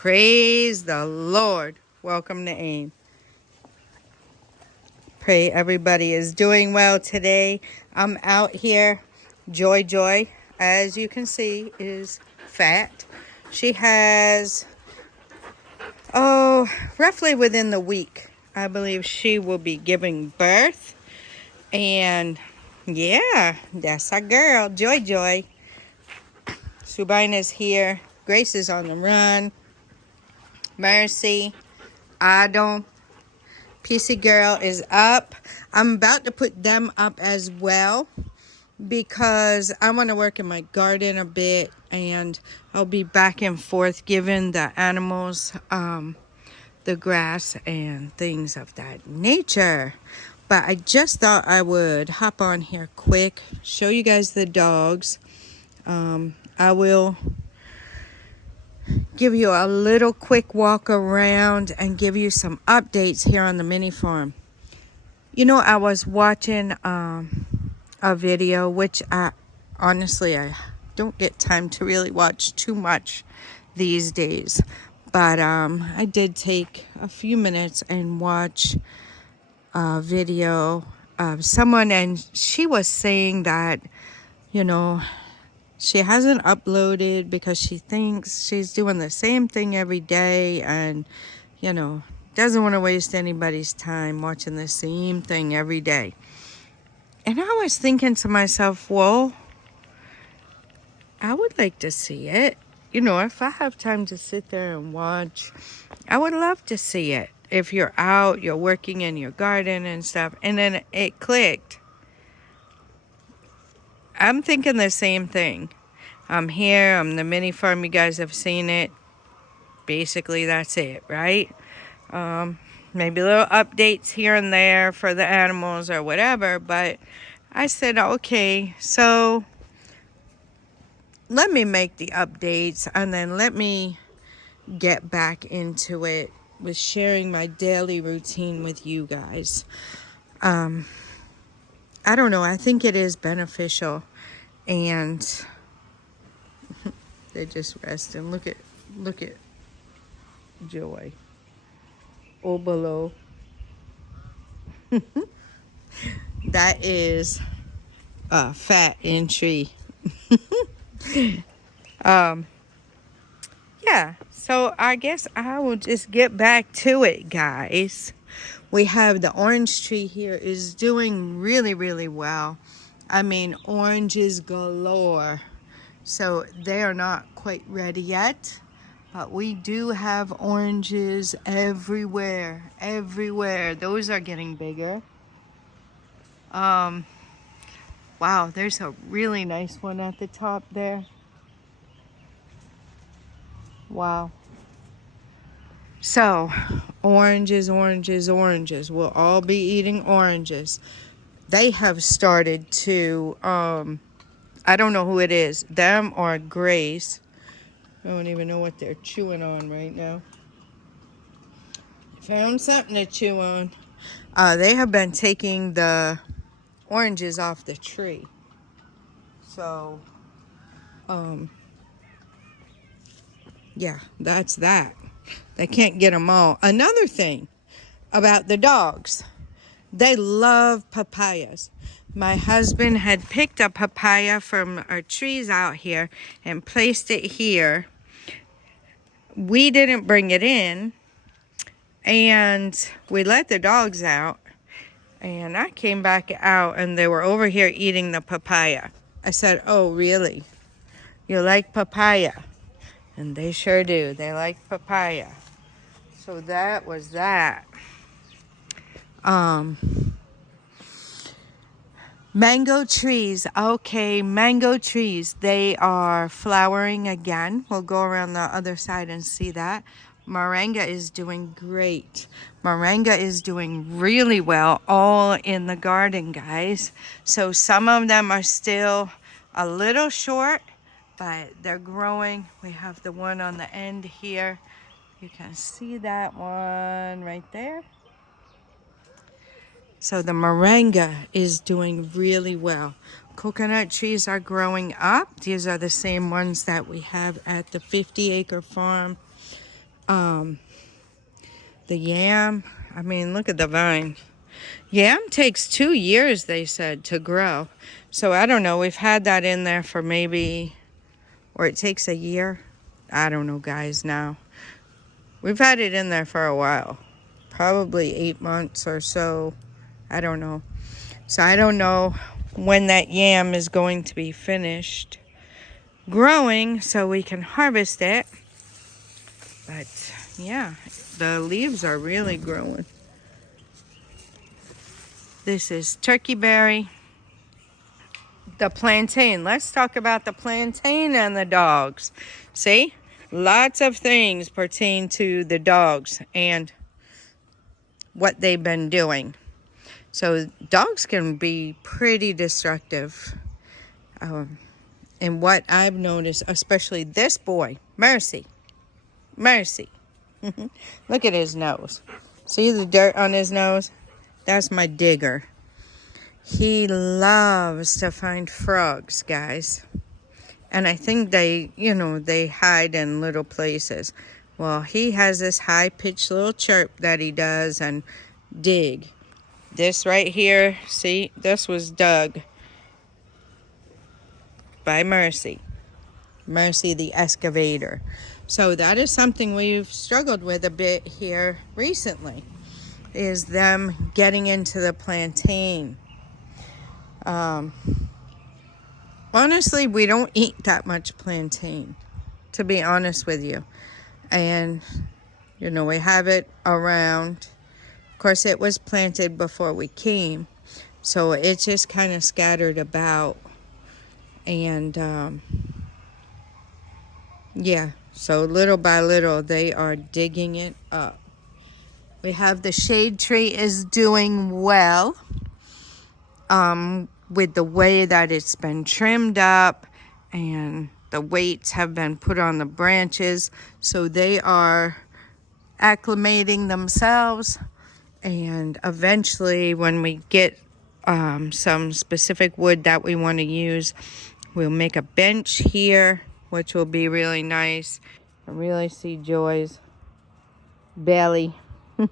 Praise the Lord. Welcome to AIM. Pray everybody is doing well today. I'm out here. Joy, as you can see, is fat. She has, roughly within the week, I believe she will be giving birth. And yeah, that's our girl, Joy. Subina's here. Grace is on the run. Mercy, Adam, PC Girl is up. I'm about to put them up as well because I want to work in my garden a bit, and I'll be back and forth giving the animals the grass and things of that nature. But I just thought I would hop on here quick, show you guys the dogs. I will give you a little quick walk around and give you some updates here on the mini farm. You know, I was watching a video, which I don't get time to really watch too much these days, but I did take a few minutes and watch a video of someone, and she was saying that, you know, she hasn't uploaded because she thinks she's doing the same thing every day and, you know, doesn't want to waste anybody's time watching the same thing every day. And I was thinking to myself, well, I would like to see it. You know, if I have time to sit there and watch, I would love to see it. If you're out, you're working in your garden and stuff. And then it clicked. I'm thinking the same thing. I'm here. I'm the mini farm. You guys have seen it. Basically, that's it, right? Maybe little updates here and there for the animals or whatever. But I said, okay, so let me make the updates and then let me get back into it with sharing my daily routine with you guys. I don't know. I think it is beneficial, and they're just resting. Look at Joy. Obolo. That is a fat entry. Yeah, so I guess I will just get back to it, guys. We have the orange tree here is doing really, really well. I mean, oranges galore. So they are not quite ready yet, but we do have oranges everywhere. Those are getting bigger. Wow, there's a really nice one at the top there. Wow. So, oranges. We'll all be eating oranges. They have started to, I don't know who it is, them or Grace. I don't even know what they're chewing on right now. Found something to chew on. They have been taking the oranges off the tree. So, yeah, that's that. They can't get them all. Another thing about the dogs, they love papayas. My husband had picked a papaya from our trees out here and placed it here. We didn't bring it in, and we let the dogs out, and I came back out and they were over here eating the papaya. I said, oh, really? You like papaya? And they sure do. They like papaya. So that was that. Mango trees. Okay, mango trees. They are flowering again. We'll go around the other side and see that. Moringa is doing great. Moringa is doing really well all in the garden, guys. So some of them are still a little short, but they're growing. We have the one on the end here. You can see that one right there. So the moringa is doing really well. Coconut trees are growing up. These are the same ones that we have at the 50-acre farm. The yam, I mean, look at the vine. Yam takes 2 years, they said, to grow. So I don't know. We've had that in there for maybe, or it takes a year. I don't know, guys, now. We've had it in there for a while. Probably 8 months or so. I don't know. So I don't know when that yam is going to be finished growing so we can harvest it. But yeah, the leaves are really growing. This is turkey berry. The plantain. Let's talk about the plantain and the dogs. See? Lots of things pertain to the dogs and what they've been doing. So dogs can be pretty destructive. And what I've noticed, especially this boy, Mercy. Look at his nose. See the dirt on his nose? That's my digger. He loves to find frogs, guys. And I think they hide in little places. Well, he has this high-pitched little chirp that he does and dig. This right here, see, this was dug by Mercy. Mercy the excavator. So that is something we've struggled with a bit here recently, is them getting into the plantain. Honestly, we don't eat that much plantain, to be honest with you. And, we have it around. Of course, it was planted before we came, so it's just kind of scattered about. And, yeah, so little by little, they are digging it up. We have the shade tree is doing well. With the way that it's been trimmed up and the weights have been put on the branches, so they are acclimating themselves. And eventually, when we get some specific wood that we want to use, we'll make a bench here, which will be really nice. I really see Joy's belly. We'll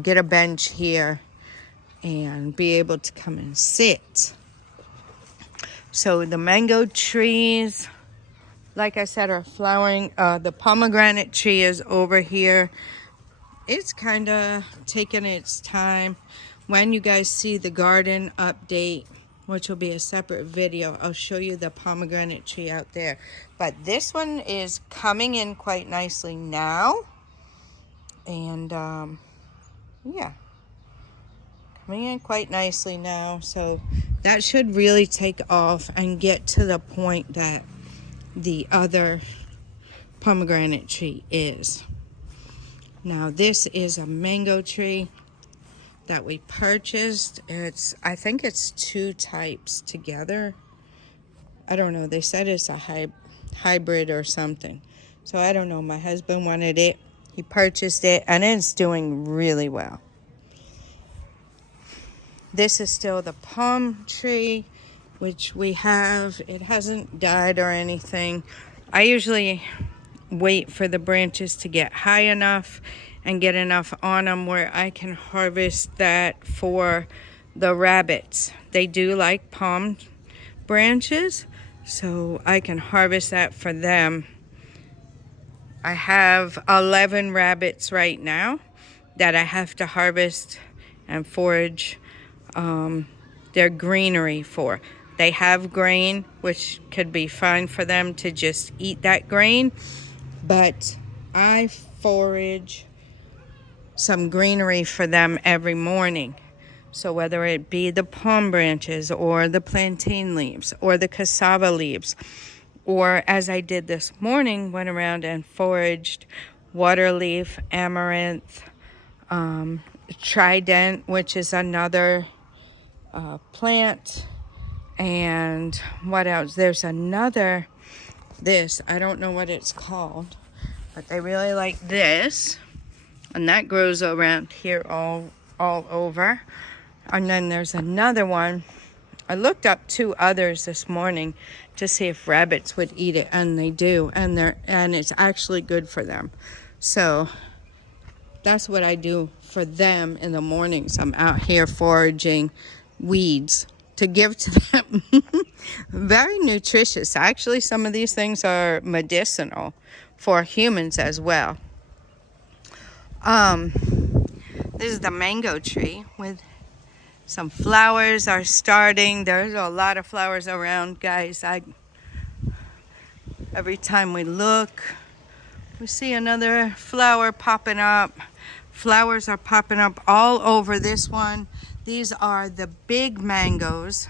get a bench here and be able to come and sit. So the mango trees, like I said, are flowering. The pomegranate tree is over here. It's kind of taking its time. When you guys see the garden update, which will be a separate video, I'll show you the pomegranate tree out there. But this one is coming in quite nicely now. And yeah, coming in quite nicely now. So that should really take off and get to the point that the other pomegranate tree is. Now this is a mango tree that we purchased. I think it's 2 types together. I don't know. They said it's a hybrid or something. So I don't know. My husband wanted it. He purchased it and it's doing really well. This is still the palm tree, which we have. It hasn't died or anything. I usually wait for the branches to get high enough and get enough on them where I can harvest that for the rabbits. They do like palm branches, so I can harvest that for them. I have 11 rabbits right now that I have to harvest and forage their greenery for. They have grain, which could be fine for them to just eat that grain, but I forage some greenery for them every morning. So whether it be the palm branches or the plantain leaves or the cassava leaves, or as I did this morning, went around and foraged water leaf, amaranth, trident, which is another plant, and what else? There's another, I don't know what it's called, but they really like this, and that grows around here all over. And then there's another one, I looked up 2 others this morning to see if rabbits would eat it, and they do, and it's actually good for them. So that's what I do for them in the mornings. I'm out here foraging weeds to give to them. Very nutritious. Actually, some of these things are medicinal for humans as well. This is the mango tree with some flowers are starting. There's a lot of flowers around, guys. Every time we look, we see another flower popping up. Flowers are popping up all over this one. These are the big mangoes.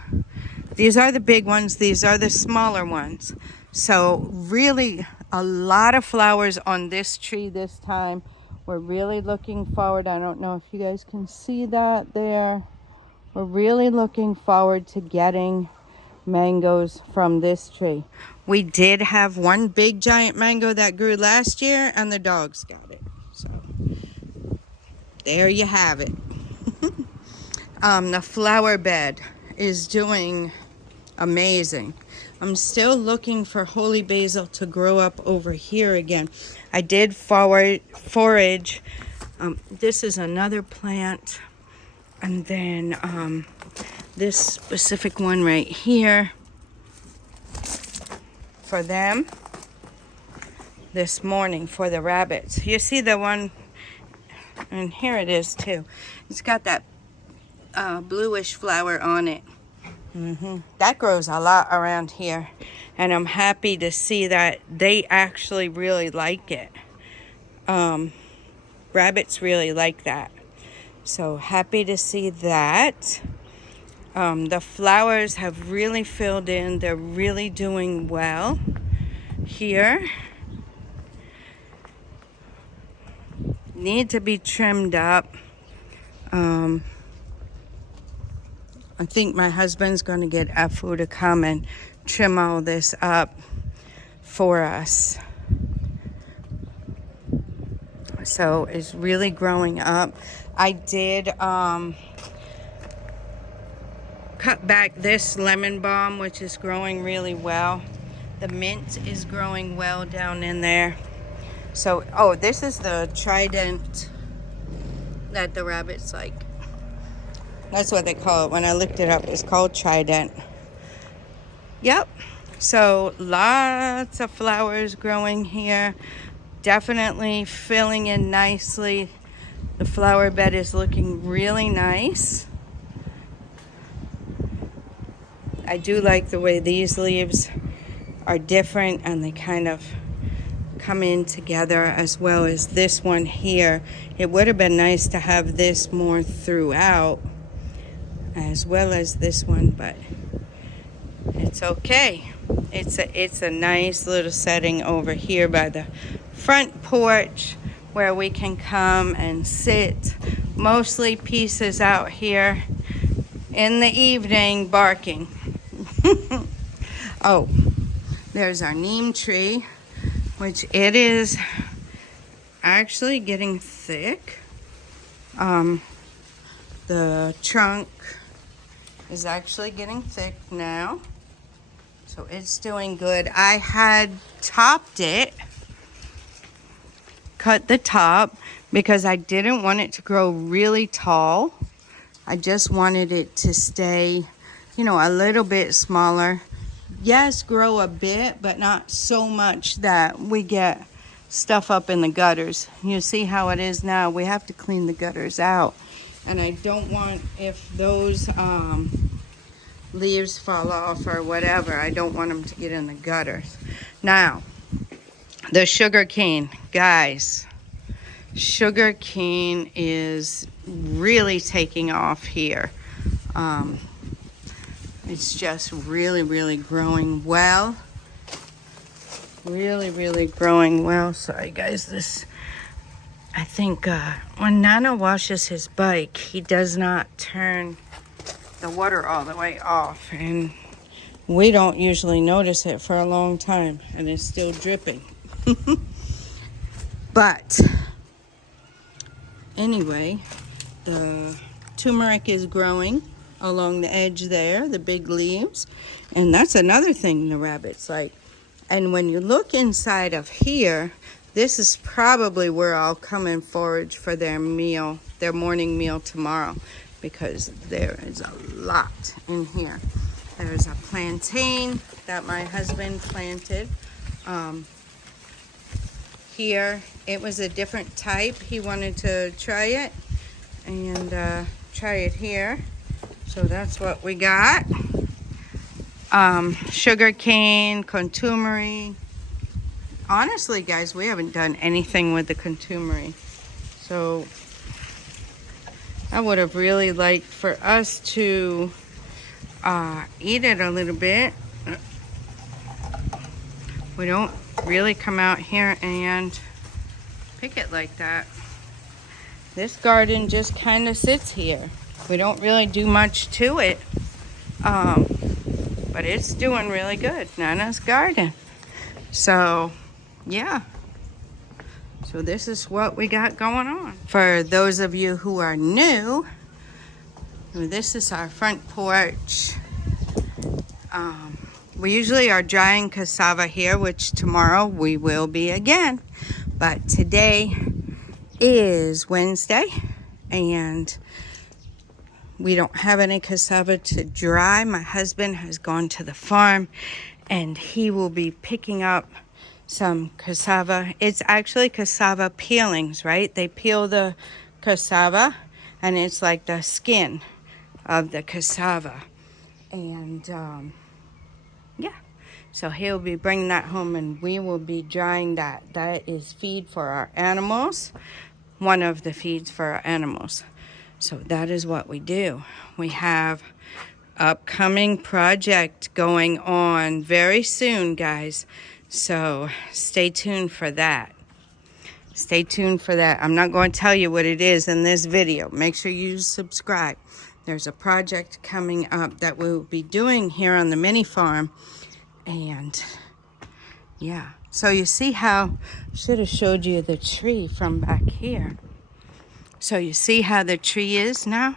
These are the big ones. These are the smaller ones. So really a lot of flowers on this tree this time. We're really looking forward. I don't know if you guys can see that there. We're really looking forward to getting mangoes from this tree. We did have one big giant mango that grew last year, and the dogs got it. So there you have it. The flower bed is doing amazing. I'm still looking for holy basil to grow up over here again. I did forage. This is another plant. And then this specific one right here for them this morning for the rabbits. You see the one, and here it is too. It's got that bluish flower on it. That grows a lot around here, and I'm happy to see that they actually really like it. Rabbits really like that. So happy to see that. The flowers have really filled in. They're really doing well here. Need to be trimmed up. I think my husband's going to get Afu to come and trim all this up for us. So it's really growing up. I did cut back this lemon balm, which is growing really well. The mint is growing well down in there. So, oh, this is the trident that the rabbits like. That's what they call it. When I looked it up, it's called trident. Yep. So lots of flowers growing here. Definitely filling in nicely. The flower bed is looking really nice. I do like the way these leaves are different and they kind of come in together, as well as this one here. It would have been nice to have this more throughout, as well as this one, but it's okay. It's a nice little setting over here by the front porch where we can come and sit. Mostly pieces out here in the evening barking. Oh, there's our neem tree, which it is actually getting thick. The trunk is actually getting thick now, so it's doing good. I had topped it, cut the top, because I didn't want it to grow really tall. I just wanted it to stay, you know, a little bit smaller. Yes, grow a bit, but not so much that we get stuff up in the gutters. You see how it is now. We have to clean the gutters out. And I don't want, if those leaves fall off or whatever, I don't want them to get in the gutters. Now, the sugar cane, guys. Sugar cane is really taking off here. It's just really growing well. Really growing well. Sorry guys, this, I think when Nana washes his bike, he does not turn the water all the way off, and we don't usually notice it for a long time, and it's still dripping. But anyway, the turmeric is growing. along the edge there, the big leaves. And that's another thing the rabbits like. And when you look inside of here, this is probably where I'll come and forage for their meal, their morning meal tomorrow, because there is a lot in here. There's a plantain that my husband planted. Here, it was a different type. He wanted to try it and try it here. So that's what we got. Sugar cane, contumery. Honestly, guys, we haven't done anything with the contumery. So I would have really liked for us to eat it a little bit. We don't really come out here and pick it like that. This garden just kind of sits here. We don't really do much to it, but it's doing really good. Nana's garden. So yeah, so this is what we got going on. For those of you who are new, this is our front porch. We usually are drying cassava here, which tomorrow we will be again. But today is Wednesday and we don't have any cassava to dry. My husband has gone to the farm and he will be picking up some cassava. It's actually cassava peelings, right? They peel the cassava and it's like the skin of the cassava. And yeah, so he'll be bringing that home and we will be drying that. That is feed for our animals, one of the feeds for our animals. So that is what we do. We have upcoming project going on very soon, guys. So stay tuned for that. Stay tuned for that. I'm not going to tell you what it is in this video. Make sure you subscribe. There's a project coming up that we'll be doing here on the MiniFarm. And yeah, so you see how, should have showed you the tree from back here. So you see how the tree is now?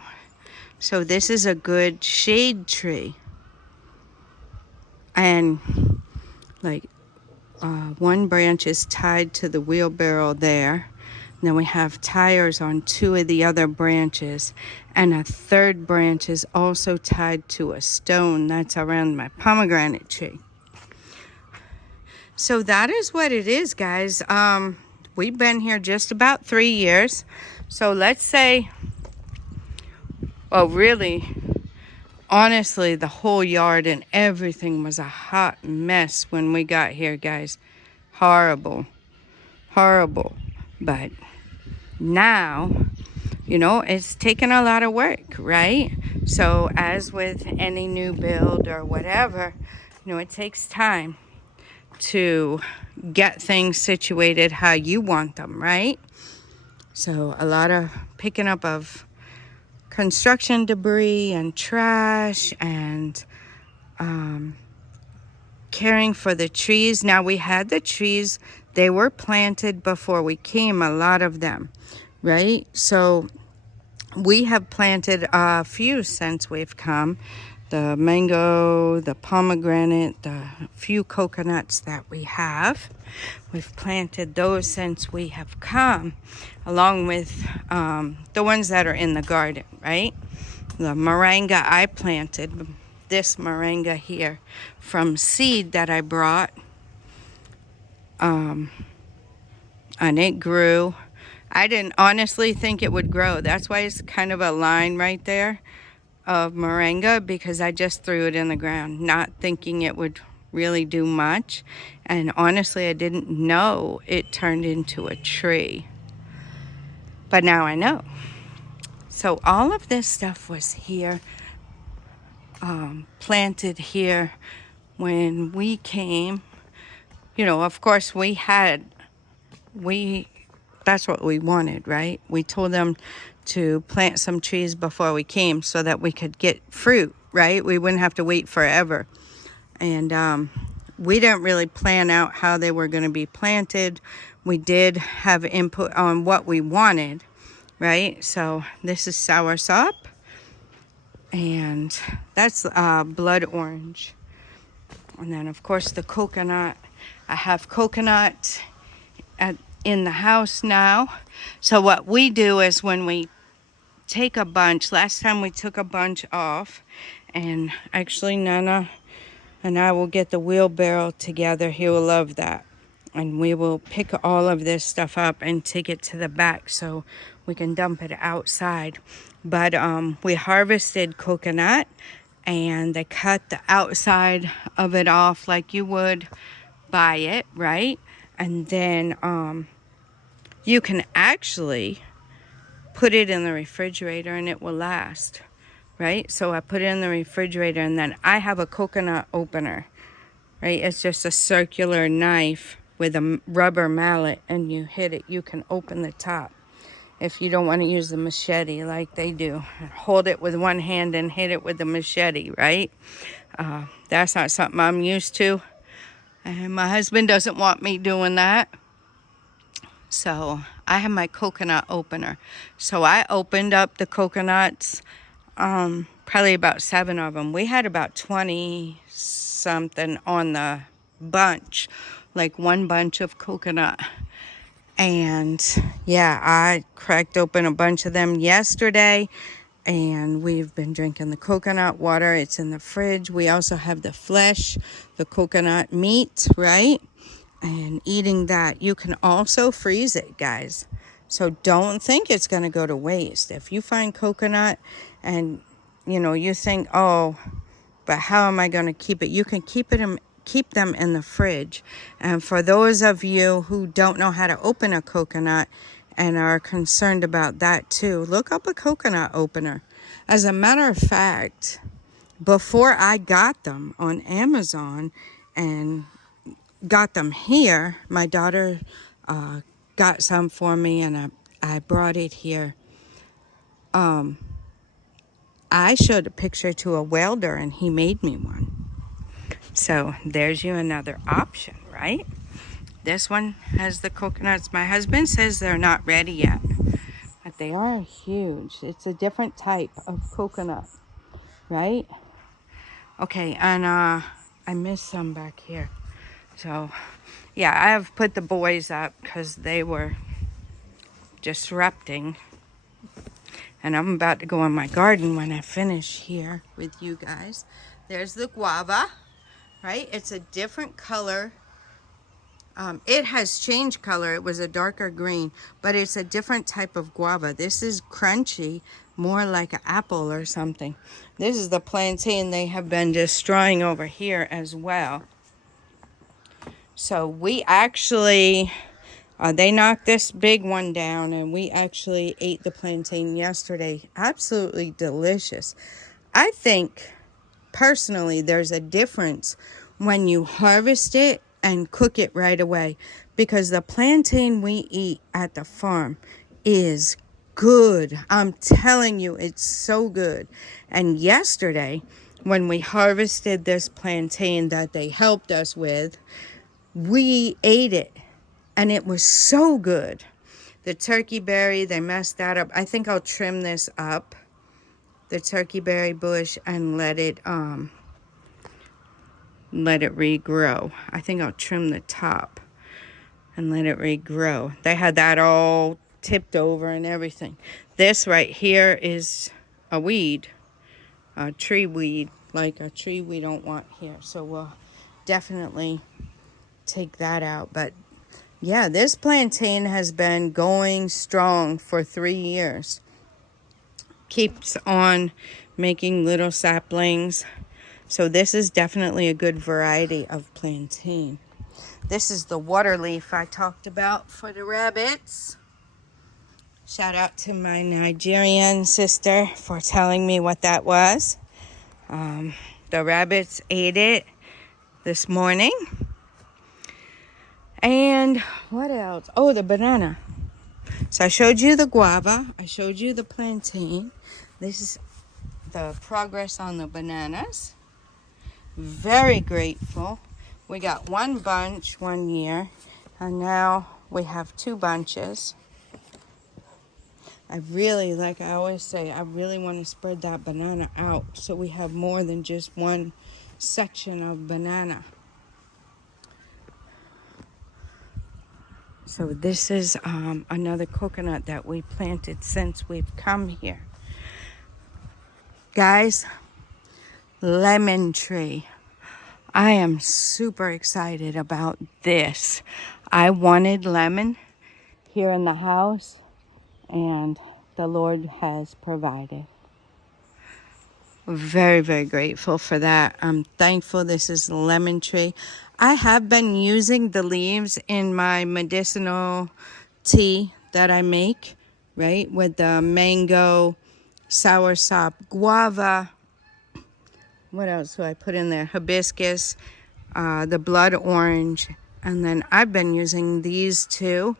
So this is a good shade tree. And like one branch is tied to the wheelbarrow there. And then we have tires on two of the other branches. And a third branch is also tied to a stone that's around my pomegranate tree. So that is what it is, guys. We've been here just about 3 years. So let's say, well, really, honestly, the whole yard and everything was a hot mess when we got here, guys. Horrible, horrible. But now, you know, it's taken a lot of work, right? So as with any new build or whatever, you know, it takes time to get things situated how you want them, right? So a lot of picking up of construction debris and trash and caring for the trees. Now we had the trees, they were planted before we came, a lot of them, right? So we have planted a few since we've come. The mango, the pomegranate, the few coconuts that we have. We've planted those since we have come, along with the ones that are in the garden, right? The moringa I planted, this moringa here, from seed that I brought. And it grew. I didn't honestly think it would grow. That's why it's kind of a line right there of moringa, because I just threw it in the ground, not thinking it would really do much. And honestly, I didn't know it turned into a tree. But now I know. So all of this stuff was here, planted here when we came. You know, of course, that's what we wanted, right? We told them to plant some trees before we came so that we could get fruit, right? We wouldn't have to wait forever. And we didn't really plan out how they were going to be planted. We did have input on what we wanted, right? So this is soursop. And that's blood orange. And then of course the coconut. I have coconut in the house now. So what we do is when we take a bunch, last time we took a bunch off, and actually Nana and I will get the wheelbarrow together. He will love that. And we will pick all of this stuff up and take it to the back so we can dump it outside. But we harvested coconut and they cut the outside of it off like you would buy it, right? And then you can actually put it in the refrigerator and it will last, right? So I put it in the refrigerator, and then I have a coconut opener, right? It's just a circular knife with a rubber mallet, and you hit it. You can open the top if you don't want to use the machete like they do. Hold it with one hand and hit it with the machete, right? That's not something I'm used to. And my husband doesn't want me doing that. So I have my coconut opener. So I opened up the coconuts, probably about 7 of them. We had about 20 something on the bunch, like one bunch of coconut. And yeah, I cracked open a bunch of them yesterday, and we've been drinking the coconut water. It's in the fridge. We also have the flesh, the coconut meat, right? And eating that. You can also freeze it, guys. So don't think it's going to go to waste. If you find coconut and you think, oh, but how am I going to keep it? You can keep them in the fridge. And for those of you who don't know how to open a coconut and are concerned about that too, look up a coconut opener. As a matter of fact, before I got them on Amazon and got them here, my daughter got some for me, and I brought it here. I showed a picture to a welder and he made me one. So there's you another option, right? This one has the coconuts. My husband says they're not ready yet, but they are huge. It's a different type of coconut, right? Okay, and I missed some back here. So yeah, I have put the boys up because they were disrupting. And I'm about to go in my garden when I finish here with you guys. There's the guava, right? It's a different color. It has changed color. It was a darker green, but it's a different type of guava. This is crunchy, more like an apple or something. This is the plantain they have been destroying over here as well. So we actually, they knocked this big one down, and we actually ate the plantain yesterday. Absolutely delicious. I think, personally, there's a difference when you harvest it and cook it right away, because the plantain we eat at the farm is good. I'm telling you, it's so good. And yesterday, when we harvested this plantain that they helped us with, we ate it, and it was so good. The turkey berry, they messed that up. I think I'll trim this up, the turkey berry bush, and let it regrow. I think I'll trim the top and let it regrow. They had that all tipped over and everything. This right here is a weed, a tree weed, like a tree we don't want here. So we'll definitely take that out. But yeah, this plantain has been going strong for 3 years. Keeps on making little saplings. So this is definitely a good variety of plantain. This is the water leaf I talked about for the rabbits. Shout out to my Nigerian sister for telling me what that was. The rabbits ate it this morning. And what else? Oh, the banana. So I showed you the guava. I showed you the plantain. This is the progress on the bananas. Very grateful. We got one bunch one year, and now we have 2 bunches. I really, like I always say, I really want to spread that banana out so we have more than just one section of banana. So this is another coconut that we planted since we've come here. Guys, lemon tree. I am super excited about this. I wanted lemon here in the house, and the Lord has provided. Very, very grateful for that. I'm thankful this is lemon tree. I have been using the leaves in my medicinal tea that I make, right? With the mango, soursop, guava. What else do I put in there? Hibiscus, the blood orange. And then I've been using these two,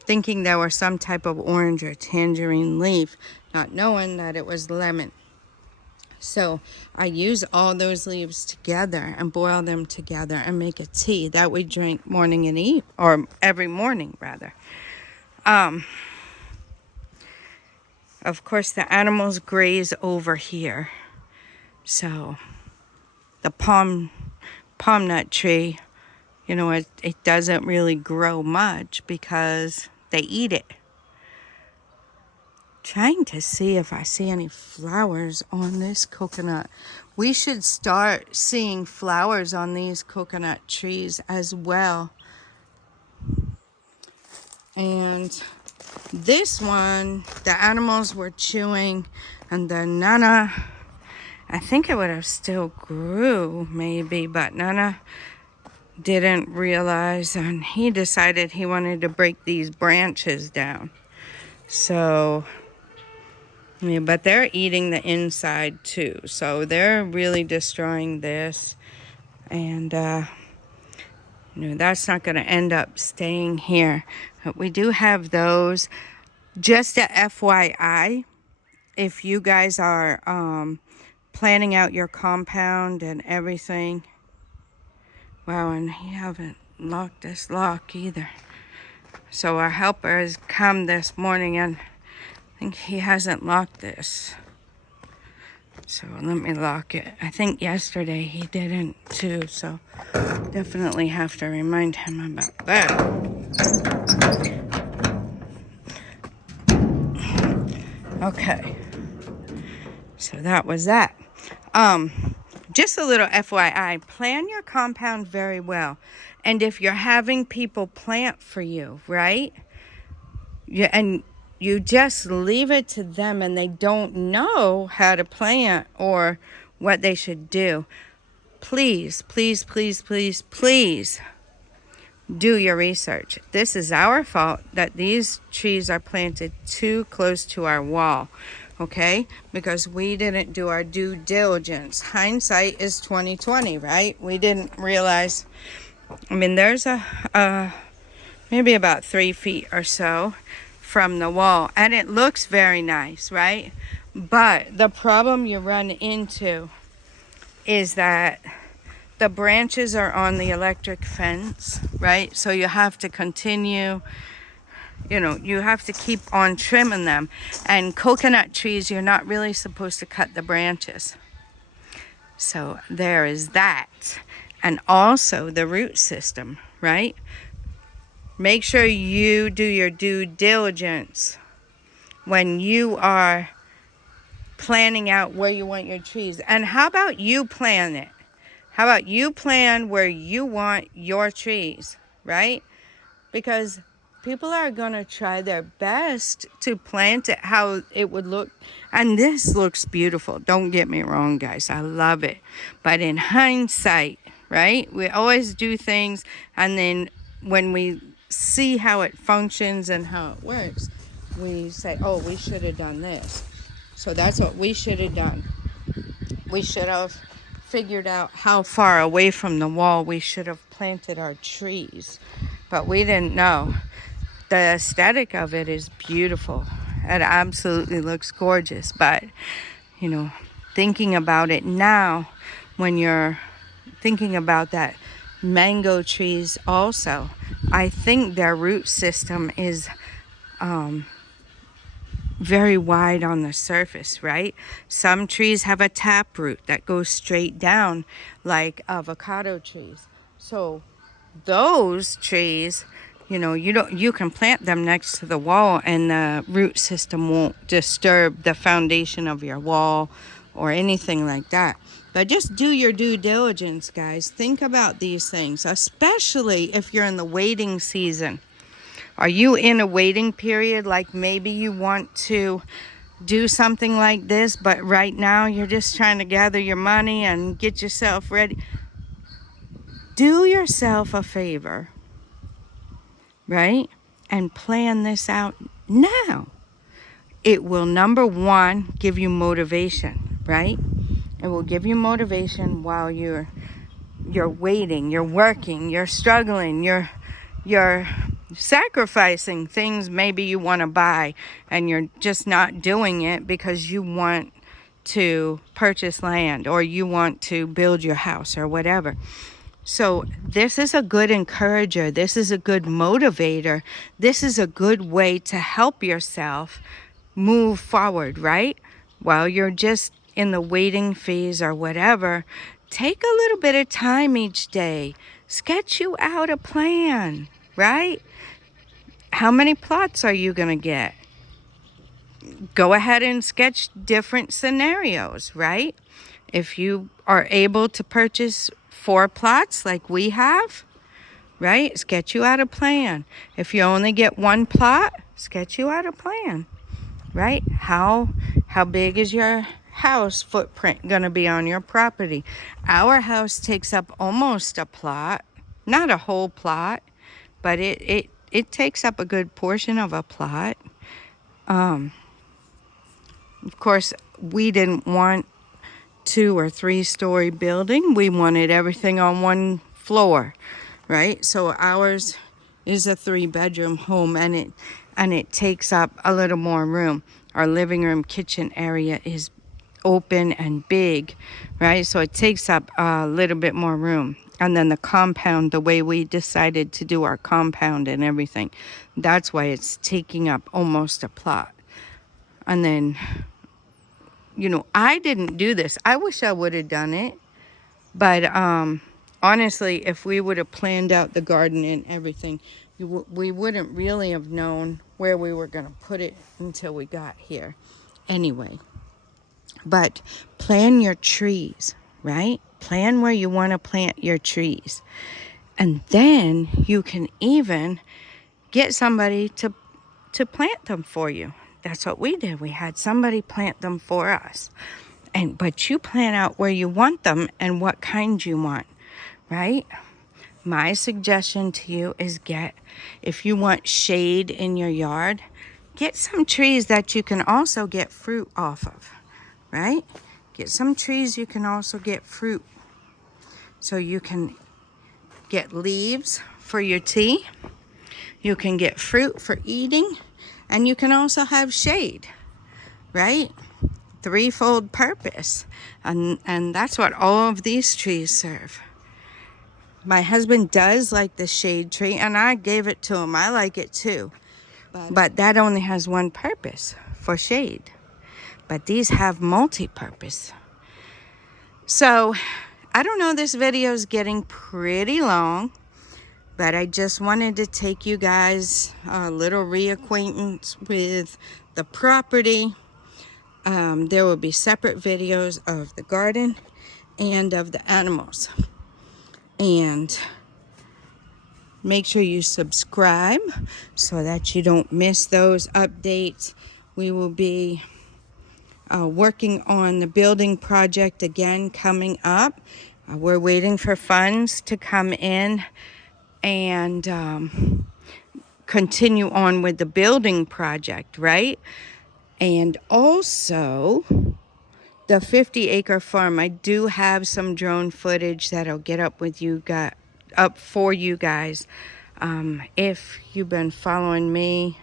thinking they were some type of orange or tangerine leaf, not knowing that it was lemon. So I use all those leaves together and boil them together and make a tea that we drink morning and evening, or every morning rather. Of course, the animals graze over here. So the palm nut tree, you know, it doesn't really grow much because they eat it. Trying to see if I see any flowers on this coconut. We should start seeing flowers on these coconut trees as well. And this one, the animals were chewing, and the Nana, I think it would have still grew maybe, but Nana didn't realize, and he decided he wanted to break these branches down. So yeah, but they're eating the inside too. So they're really destroying this. And, you know, that's not going to end up staying here. But we do have those. Just a FYI, if you guys are planning out your compound and everything. Wow, and he haven't locked this lock either. So our helper has come this morning and I think he hasn't locked this. So let me lock it. I think yesterday he didn't too, so definitely have to remind him about that. Okay. So that was that. Just a little FYI, plan your compound very well. And if you're having people plant for you, right? And you just leave it to them and they don't know how to plant or what they should do. Please, please, please, please, please do your research. This is our fault that these trees are planted too close to our wall, okay? Because we didn't do our due diligence. Hindsight is 20/20, right? We didn't realize. I mean, there's maybe about 3 feet or so from the wall, and it looks very nice, right? But the problem you run into is that the branches are on the electric fence, right? So you have to continue, you know, you have to keep on trimming them. And coconut trees, you're not really supposed to cut the branches. So there is that. And also the root system, right? Make sure you do your due diligence when you are planning out where you want your trees. And how about you plan it? How about you plan where you want your trees, right? Because people are going to try their best to plant it how it would look. And this looks beautiful. Don't get me wrong, guys. I love it. But in hindsight, right? We always do things, and then when we see how it functions and how it works, we say, oh, we should have done this. So that's what we should have done. We should have figured out how far away from the wall we should have planted our trees. But we didn't know. The aesthetic of it is beautiful. It absolutely looks gorgeous. But, you know, thinking about it now, when you're thinking about that mango trees also, I think their root system is very wide on the surface, right? Some trees have a taproot that goes straight down, like avocado trees. So those trees, you can plant them next to the wall and the root system won't disturb the foundation of your wall or anything like that. But just do your due diligence, guys. Think about these things, especially if you're in the waiting season. Are you in a waiting period? Like maybe you want to do something like this, but right now you're just trying to gather your money and get yourself ready. Do yourself a favor, right? And plan this out now. It will, number one, give you motivation, right? It will give you motivation while you're waiting, you're working, you're struggling, you're sacrificing things maybe you want to buy and you're just not doing it because you want to purchase land or you want to build your house or whatever. So this is a good encourager. This is a good motivator. This is a good way to help yourself move forward, right? While you're just in the waiting phase or whatever, take a little bit of time each day. Sketch you out a plan, right? How many plots are you going to get? Go ahead and sketch different scenarios, right? If you are able to purchase 4 plots like we have, right? Sketch you out a plan. If you only get 1 plot, sketch you out a plan, right? How big is your house footprint going to be on your property? Our house takes up almost a plot, not a whole plot, but it takes up a good portion of a plot. Of course, we didn't want 2 or 3 story building. We wanted everything on 1 floor, right? So ours is a 3-bedroom home, and it takes up a little more room. Our living room kitchen area is open and big, right? So it takes up a little bit more room. And then the compound, the way we decided to do our compound and everything, that's why it's taking up almost a plot. And then, I didn't do this. I wish I would have done it. But honestly, if we would have planned out the garden and everything, we wouldn't really have known where we were going to put it until we got here. Anyway, but plan your trees, right? Plan where you want to plant your trees. And then you can even get somebody to plant them for you. That's what we did. We had somebody plant them for us. But you plan out where you want them and what kind you want, right? My suggestion to you is if you want shade in your yard, get some trees that you can also get fruit off of, right? Get some trees you can also get fruit. So you can get leaves for your tea, you can get fruit for eating, and you can also have shade, right? 3-fold purpose. And that's what all of these trees serve. My husband does like the shade tree, and I gave it to him. I like it too. But that only has one purpose, for shade. But these have multi-purpose. So, I don't know, this video is getting pretty long, but I just wanted to take you guys a little reacquaintance with the property. There will be separate videos of the garden and of the animals. And make sure you subscribe so that you don't miss those updates. We will be working on the building project again coming up. We're waiting for funds to come in and continue on with the building project, right? And also the 50-acre farm. I do have some drone footage that'll get up for you guys. If you've been following me,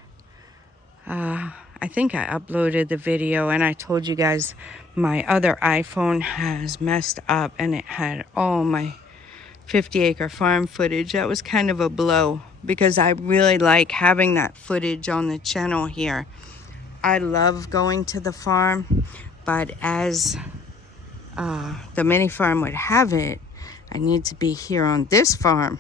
I think I uploaded the video and I told you guys my other iPhone has messed up and it had all my 50-acre farm footage. That was kind of a blow because I really like having that footage on the channel here. I love going to the farm, but as the mini farm would have it, I need to be here on this farm.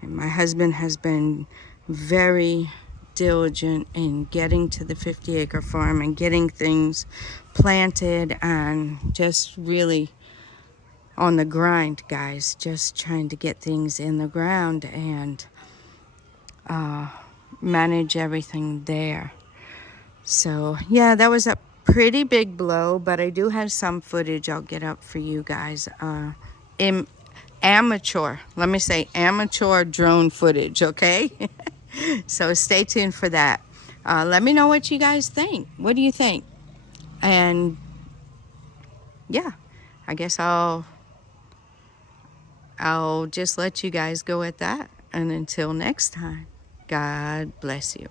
And my husband has been very diligent in getting to the 50-acre farm and getting things planted and just really on the grind, guys. Just trying to get things in the ground and manage everything there. So yeah, that was a pretty big blow, but I do have some footage I'll get up for you guys. Amateur, let me say amateur drone footage, okay? So stay tuned for that. Let me know what you guys think. What do you think? And yeah, I guess I'll just let you guys go at that. And until next time, God bless you.